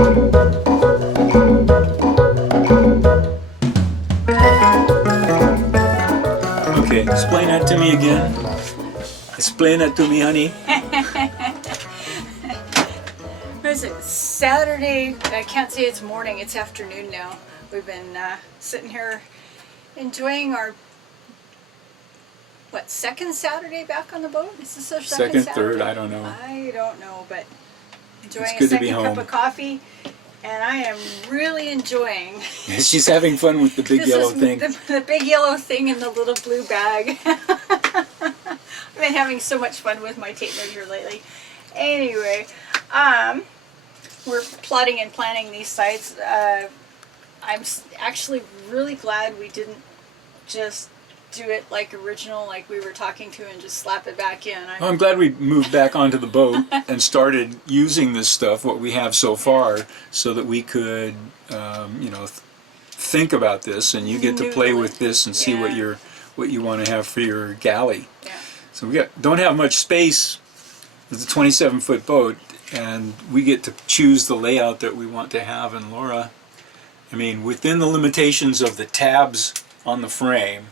Okay, explain that to me again. Explain that to me, honey. What is it? Saturday. I can't say it's morning. It's afternoon now. We've been sitting here enjoying our second Saturday back on the boat? Is this our second Saturday? Third, I don't know. I don't know, but enjoying It's good a to be second cup home. of coffee, and I am really enjoying. She's having fun with the big yellow thing. The big yellow thing in the little blue bag. I've been having so much fun with my tape measure lately. Anyway, we're plotting and planning these sites. I'm actually really glad we didn't just do it like original, like we were talking to, and just slap it back in. I'm glad we moved back onto the boat and started using this stuff, what we have so far, so that we could, think about this, and you get to play with this and see what you want to have for your galley. Yeah. So we don't have much space. It's a 27-foot boat, and we get to choose the layout that we want to have. And Laura, I mean, within the limitations of the tabs on the frame.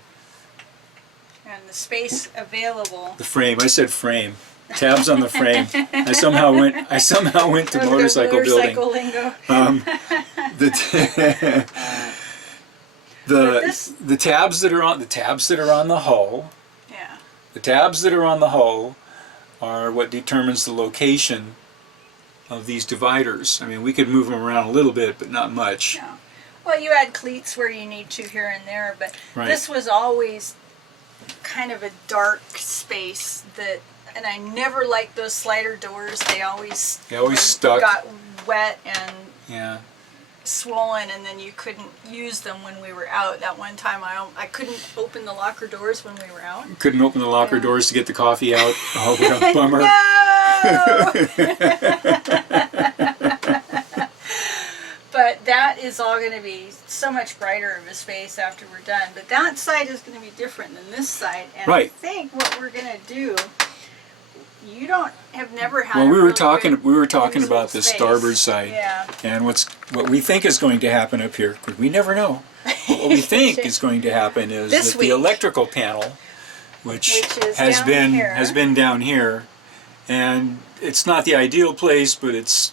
And the space available. The frame. I said frame. Tabs on the frame. I somehow went to motorcycle building. Lingo. The tabs that are on the hull. Yeah. The tabs that are on the hull are what determines the location of these dividers. I mean, we could move them around a little bit, but not much. Yeah. Well, you add cleats where you need to here and there, but this was always kind of a dark space and I never liked those slider doors. They always stuck. Got wet and swollen, and then you couldn't use them when we were out. That one time I couldn't open the locker doors when we were out. Couldn't open the locker doors to get the coffee out. Oh, what a bummer. No! But that is all going to be so much brighter of a space after we're done. But that side is going to be different than this side. And I think what we're going to do, you have never had. Well, we were talking about the starboard side. Yeah. And what we think is going to happen up here, because we never know. What we think is going to happen is that the electrical panel, which has been down here, and it's not the ideal place, but it's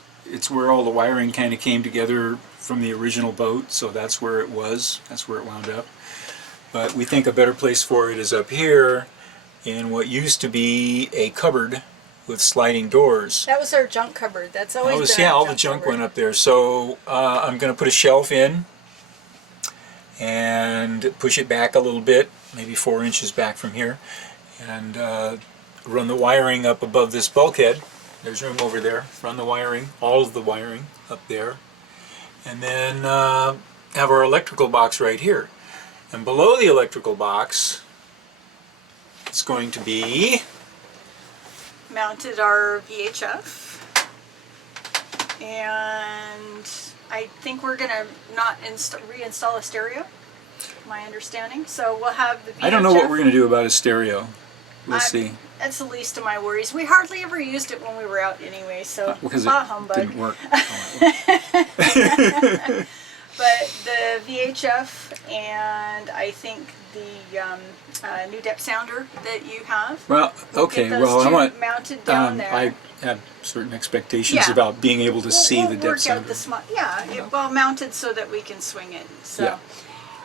where all the wiring kind of came together from the original boat, so that's where it was. That's where it wound up. But we think a better place for it is up here in what used to be a cupboard with sliding doors. That was our junk cupboard. That's always been all the junk went up there. So I'm going to put a shelf in and push it back a little bit, maybe 4 inches back from here, and run the wiring up above this bulkhead. There's room over there. Run the wiring, all of the wiring up there. And then have our electrical box right here. And below the electrical box, it's going to be... mounted our VHF. And I think we're going to not reinstall a stereo, my understanding. So we'll have the VHF. I don't know what we're going to do about a stereo. We'll see. That's the least of my worries. We hardly ever used it when we were out anyway, so because humbug. Didn't work. But the VHF and I think the new depth sounder that you have. Well, okay. Well, I want mounted down there. I have certain expectations about being able to see the depth sounder. Well mounted so that we can swing it. So,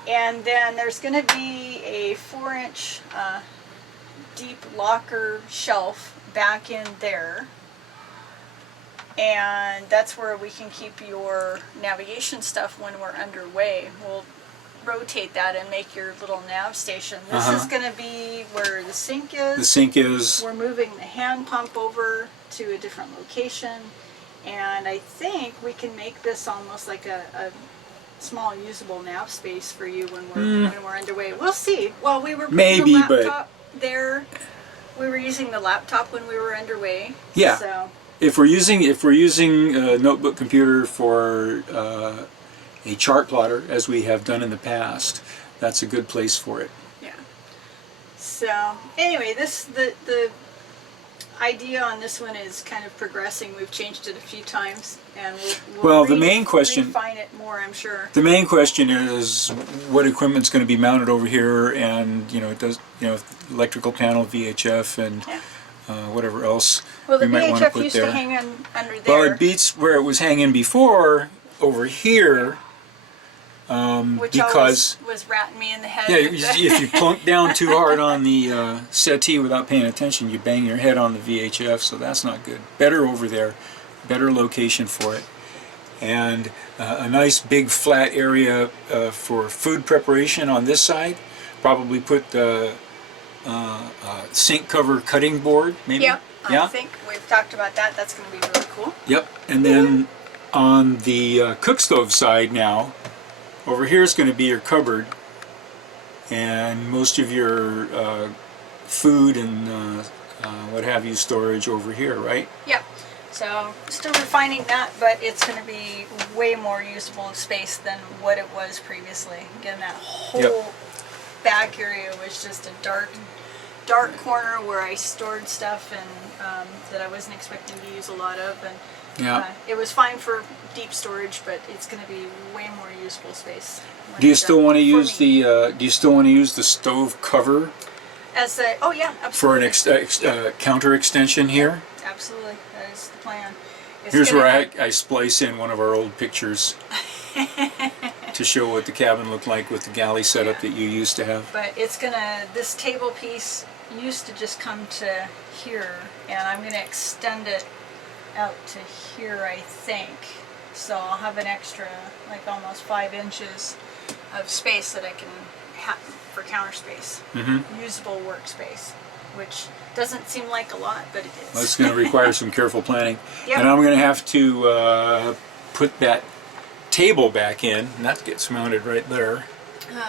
and then there's going to be a 4-inch deep locker shelf back in there, and that's where we can keep your navigation stuff when we're underway. We'll rotate that and make your little nav station. This is going to be where the sink is. The sink is. We're moving the hand pump over to a different location, and I think we can make this almost like a small usable nav space for you when we're underway. We'll see. Well, we were putting the laptop there. We were using the laptop when we were underway. Yeah. So if we're using a notebook computer for a chart plotter, as we have done in the past, that's a good place for it. Yeah. So anyway, idea on this one is kind of progressing. We've changed it a few times, and we'll well, the main question, refine it more, I'm sure. The main question is what equipment's going to be mounted over here, and it does, electrical panel, VHF, and whatever else well, the we might want to VHF put used there. to hang under there. Well, it beats where it was hanging before over here. Which because was ratting me in the head. yeah, if you plunk down too hard on the settee without paying attention, you bang your head on the VHF, so that's not good. Better over there, better location for it, and a nice big flat area for food preparation on this side. Probably put the sink cover cutting board, maybe. Yep, I think we've talked about that. That's going to be really cool. Yep, and then on the cook stove side now. Over here is going to be your cupboard, and most of your food and what have you storage over here, right? Yep. So still refining that, but it's going to be way more usable space than what it was previously. Again, that whole back area was just a dark corner where I stored stuff and that I wasn't expecting to use a lot of, and it was fine for deep storage, but it's going to be way more usable space. Do you still want to use the Do you still want to use the stove cover as a for an counter extension here? Absolutely, that is the plan. Here's where I splice in one of our old pictures to show what the cabin looked like with the galley setup that you used to have. But it's gonna, this table piece used to just come to here, and I'm gonna extend it out to here, I think. So I'll have an extra, like almost 5 inches of space that I can have for counter space, usable workspace, which doesn't seem like a lot, but it is. Well, it's going to require some careful planning. Yep. And I'm going to have to put that table back in, and that gets mounted right there.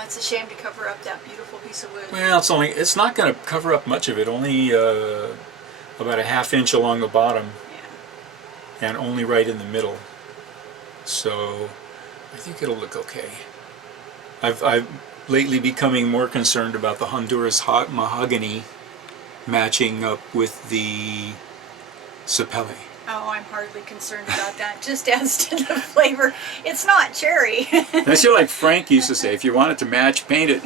It's a shame to cover up that beautiful piece of wood. Well, it's not going to cover up much of it, only about a ½ inch along the bottom, and only right in the middle. So I think it'll look okay. I've lately becoming more concerned about the Honduras mahogany matching up with the sapele. Oh, I'm hardly concerned about that. Just adds to the flavor. It's not cherry. That's like Frank used to say, if you want it to match, paint it.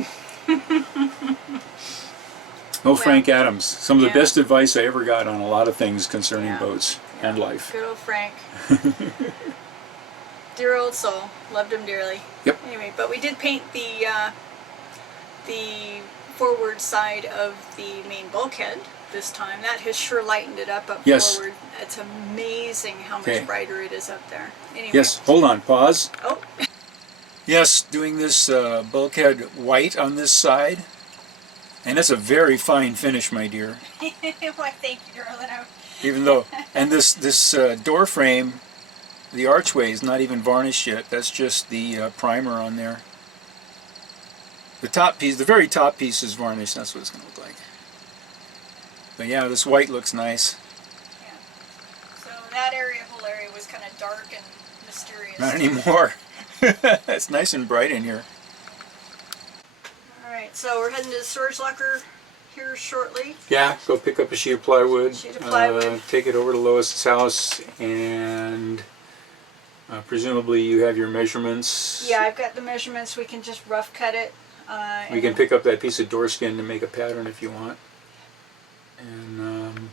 Frank Adams. Some of the best advice I ever got on a lot of things concerning boats and life. Good old Frank. Dear old soul. Loved him dearly. Yep. Anyway, but we did paint the forward side of the main bulkhead this time. That has sure lightened it up forward. It's amazing how much brighter it is up there. Anyway. Yes, hold on, pause. Oh. Yes, doing this bulkhead white on this side. And it's a very fine finish, my dear. Why, thank you, darling. Even though, and this door frame, the archway is not even varnished yet. That's just the primer on there. The top piece, the very top piece is varnished. That's what it's going to look like. But yeah, this white looks nice. Yeah. So that whole area was kind of dark and mysterious. Not anymore. It's nice and bright in here. Alright, so we're heading to the storage locker here shortly. Yeah, go pick up a sheet of plywood. Take it over to Lois's house, and presumably you have your measurements. Yeah, I've got the measurements. We can just rough cut it. We can pick up that piece of door skin to make a pattern if you want. And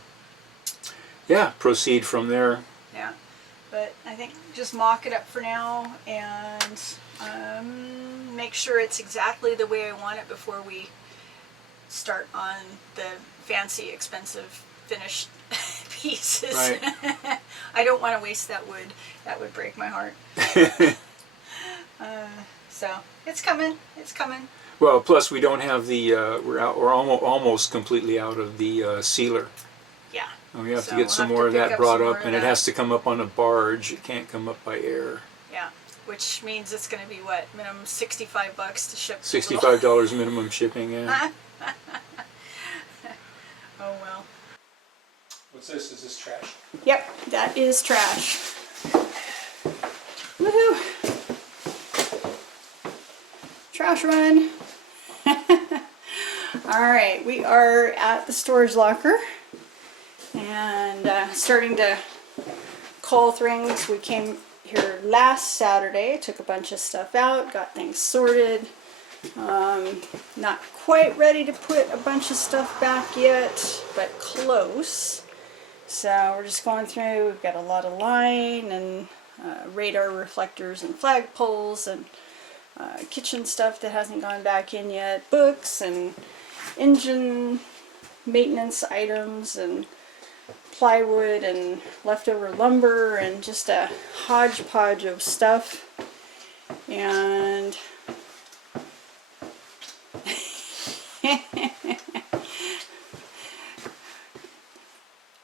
proceed from there. Yeah, but I think just mock it up for now and make sure it's exactly the way I want it before we start on the fancy, expensive finished pieces. Right. I don't want to waste that wood. That would break my heart. So it's coming. It's coming. Well, plus we don't have the we're almost completely out of the sealer. Yeah. And we have to get some more of that brought up, and it has to come up on a barge. It can't come up by air. Yeah, which means it's going to be what, minimum $65 to ship. $65 minimum shipping. Yeah. Oh well. What's this? Is this trash? Yep, that is trash. Woohoo! Trash run. Alright, we are at the storage locker. And and starting to cull things. We came here last Saturday, took a bunch of stuff out, got things sorted. Not quite ready to put a bunch of stuff back yet, but close. So we're just going through. We've got a lot of line and radar reflectors and flagpoles and kitchen stuff that hasn't gone back in yet, books and engine maintenance items and plywood and leftover lumber and just a hodgepodge of stuff. And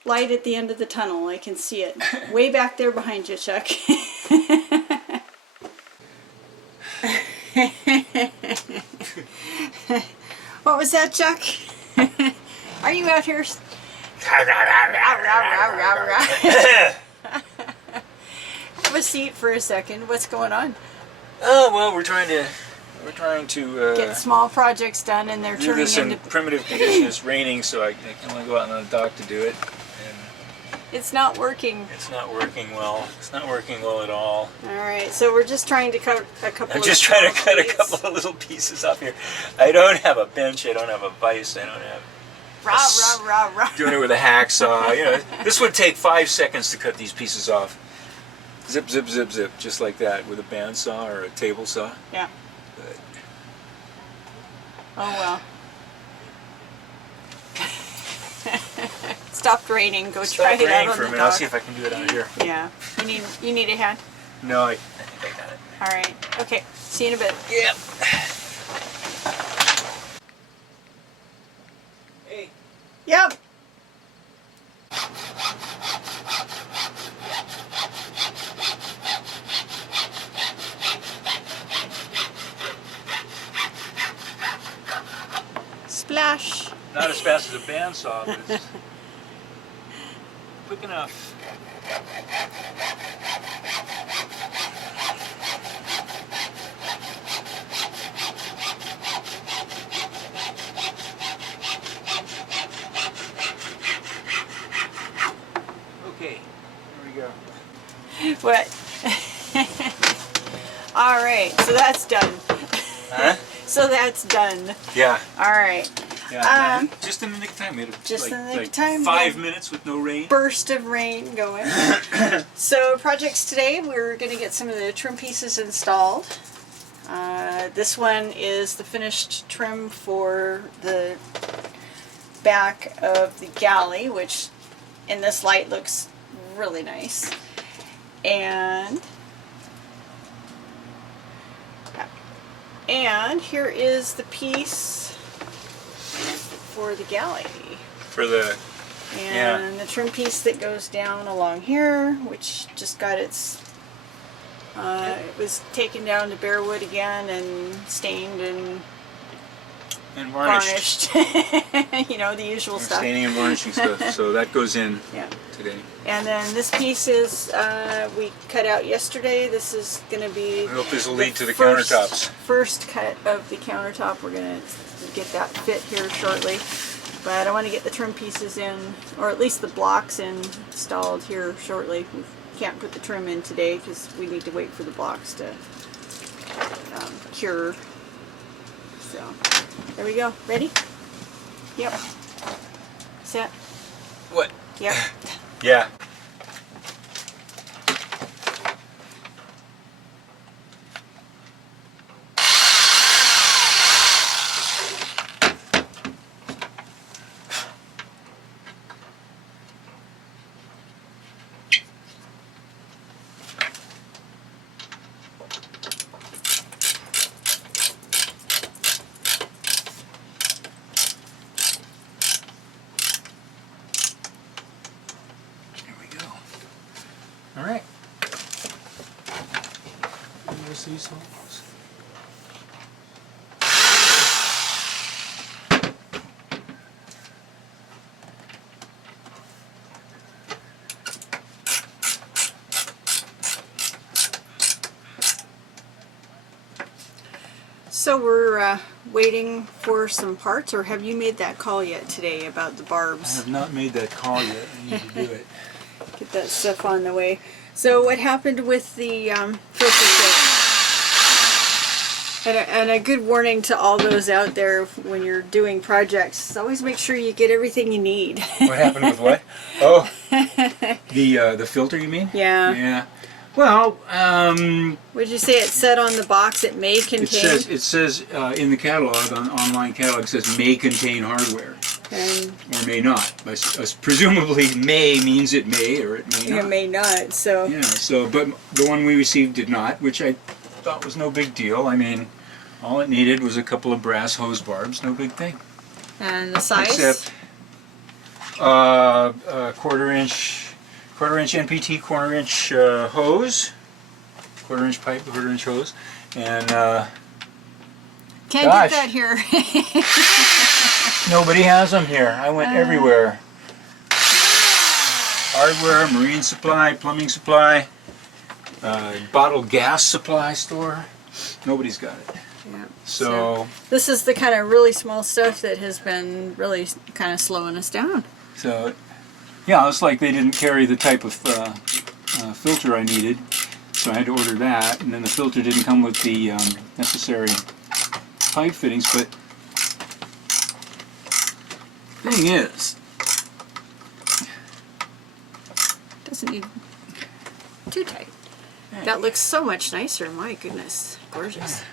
light at the end of the tunnel. I can see it way back there behind you, Chuck. What was that, Chuck? Are you out here? Have a seat for a second. What's going on? Oh well, we're trying to get small projects done, and they're do turning this into in primitive conditions. It's raining, so I can only go out on the dock to do it. And it's not working. it's not working well. It's not working well at all. All right, so we're just trying to cut a couple. I'm of just trying to small cut a plates. couple of little pieces off here. I don't have a bench. I don't have a vise. I don't have. Rah rah rah rah. Doing it with a hacksaw. You know, this would take 5 seconds to cut these pieces off. Zip, zip, zip, zip, just like that with a bandsaw or a table saw. Yeah. But Oh well. Stopped raining. Go try stop it out raining on for a the minute. I'll dock. see if I can do it out here. Yeah. You need a hand. No, I think I got it. All right. Okay. See you in a bit. Yep. Hey. Yep. Splash. Not as fast as a bandsaw, but it's quick enough. Okay, here we go. What? All right. So that's done. Huh? So that's done. Yeah. All right. Yeah. Just in the nick of time. We had Just like, in the nick of like time, 5 yeah. minutes with no rain. Burst of rain going. So projects today, we're going to get some of the trim pieces installed. This one is the finished trim for the back of the galley, which in this light looks really nice. And here is the piece for the galley. For the And the trim piece that goes down along here, which just got its, it was taken down to bare wood again and stained and varnished. You know, the usual stuff. Staining and varnishing stuff. So that goes in today. And then this piece is, we cut out yesterday. This is going to be I hope this will the lead to the countertops. First cut of the countertop. We're going to get that fit here shortly. But I want to get the trim pieces in, or at least the blocks installed here shortly. We can't put the trim in today because we need to wait for the blocks to cure. So, there we go. Ready? Yep. Set. What? Yep. Yeah. All right. There's these holes. So we're waiting for some parts, or have you made that call yet today about the I barbs? have not made that call yet. I need to do it. Get that stuff on the way. So what happened with the filter kit? And a good warning to all those out there when you're doing projects, always make sure you get everything you need. What happened with what? Oh, the filter, you mean? Yeah. Yeah. Well, Would you say it said on the box it may contain? it says in the catalog, online catalog, it says may contain hardware. Or may not. Presumably may means it may or it may not. It may not, so. Yeah, so, but the one we received did not, which I thought was no big deal. I mean, all it needed was a couple of brass hose barbs, no big thing. And the size? Except quarter-inch NPT quarter-inch hose, quarter-inch pipe, quarter-inch hose, and can't get that here. nobody has them here. I went everywhere. Hardware, marine supply, plumbing supply, bottled gas supply store. Nobody's got it. Yeah. So this is the kind of really small stuff that has been really kind of slowing us down. So yeah, it's like they didn't carry the type of filter I needed, so I had to order that, and then the filter didn't come with the necessary pipe fittings. But thing is, doesn't need too tight. That looks so much nicer. My goodness, gorgeous.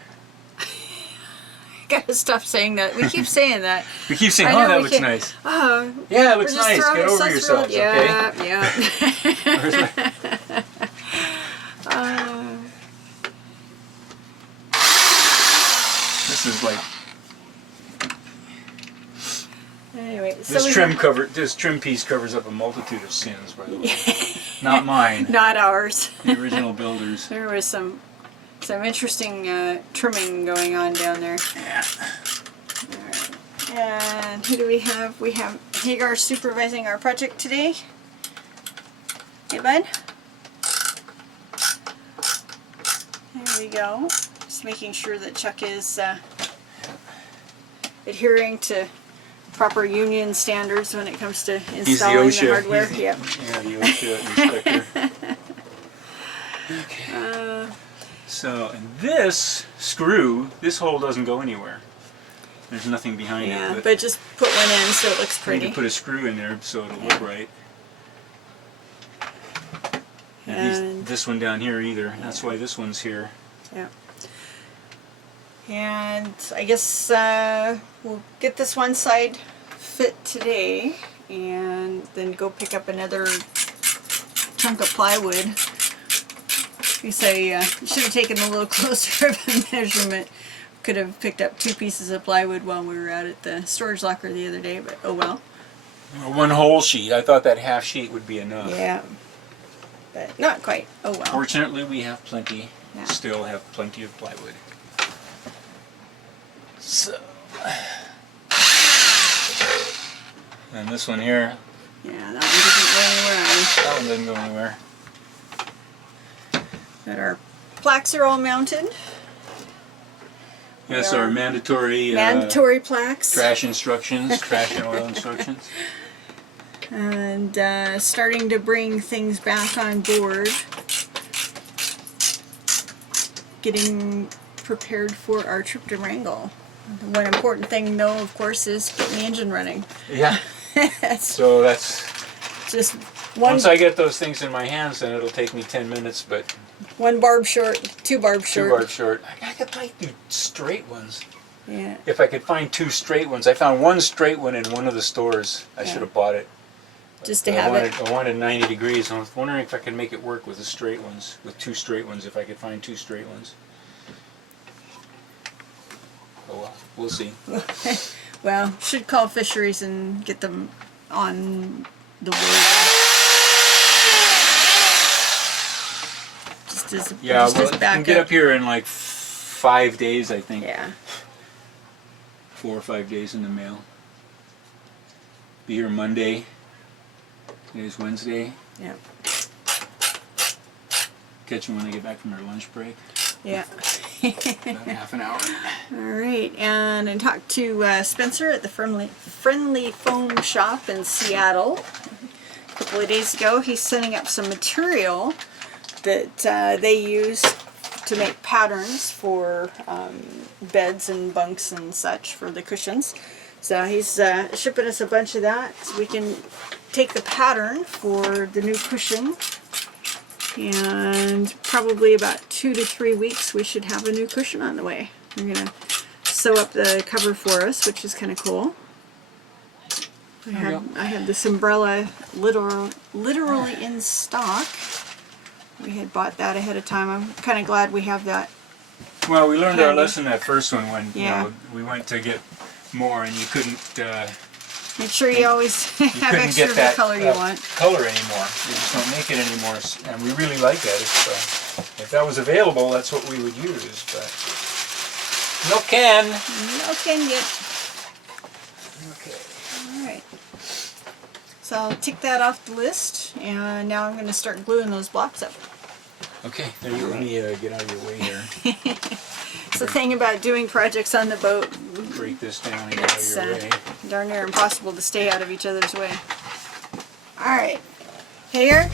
Gotta stop saying that. We keep saying that. We keep saying, "Oh, that looks nice." Oh, yeah, it looks nice. Get over yourselves, yeah, okay? Yeah. This is like anyway. This trim piece covers up a multitude of sins, by the way. Not mine. Not ours. The original builders. There was some interesting trimming going on down there. Yeah. Alright. And who do we have? We have Hagar supervising our project today. Hey, bud. There we go. Just making sure that Chuck is adhering to proper union standards when it comes to installing the hardware. Yep. Yeah, the OSHA inspector. Okay. So, and this screw, this hole doesn't go anywhere. There's nothing behind it. Yeah, but just put one in so it looks pretty. I need to put a screw in there so it'll look right. And this one down here either. That's why this one's here. Yeah. And I guess we'll get this one side fit today and then go pick up another chunk of plywood. You say should have taken a little closer of a measurement. Could have picked up 2 pieces of plywood while we were out at the storage locker the other day, but oh well. One whole sheet. I thought that half sheet would be enough. Yeah. But not quite. Oh well. Fortunately, we have plenty. Yeah. Still have plenty of plywood. So, and this one here. Yeah, that one doesn't go anywhere. That one doesn't go anywhere. But our plaques are all mounted. Yes, our mandatory plaques. trash instructions, trash and oil instructions. And starting to bring things back on board. Getting prepared for our trip to Wrangell. The one important thing, though, of course, is getting the engine running. Yeah. So that's just one. Once I get those things in my hands, then it'll take me 10 minutes, but 1 barb short, 2 barb short. 2 barb short. I could probably do straight ones. Yeah. If I could find 2 straight ones. I found 1 straight one in one of the stores. I should have bought it. Just to have it. I wanted 90 degrees. I was wondering if I could make it work with the straight ones, with 2 straight ones, if I could find 2 straight ones. Oh well, we'll see. Well, should call Fisheries and get them on the board. Yeah, well, it can get up here in like 5 days, I think. Yeah. 4 or 5 days in the mail. Be here Monday. Today's Wednesday. Yep. Catch them when they get back from their lunch break. Yeah. About half an hour. Alright, and I talked to Spencer at the Friendly Foam Shop in Seattle a couple of days ago. He's setting up some material that they use to make patterns for beds and bunks and such for the cushions. So he's shipping us a bunch of that so we can take the pattern for the new cushion, and probably about 2 to 3 weeks we should have a new cushion on the way. We're going to sew up the cover for us, which is kind of cool. I had this umbrella literally in stock. We had bought that ahead of time. I'm kind of glad we have that. Well, we learned our lesson that first one when Yeah. we went to get more and you couldn't Make sure you always have extra of the color you want. Color anymore. You just don't make it anymore, and we really like that. If that was available, that's what we would use. But no can. No can yet. Okay. All right. So I'll tick that off the list, and now I'm going to start gluing those blocks up. Okay. Now you let me get out of your way here. It's the thing about doing projects on the boat. Break this down and get out of your way. Darn near impossible to stay out of each other's way. Alright, here,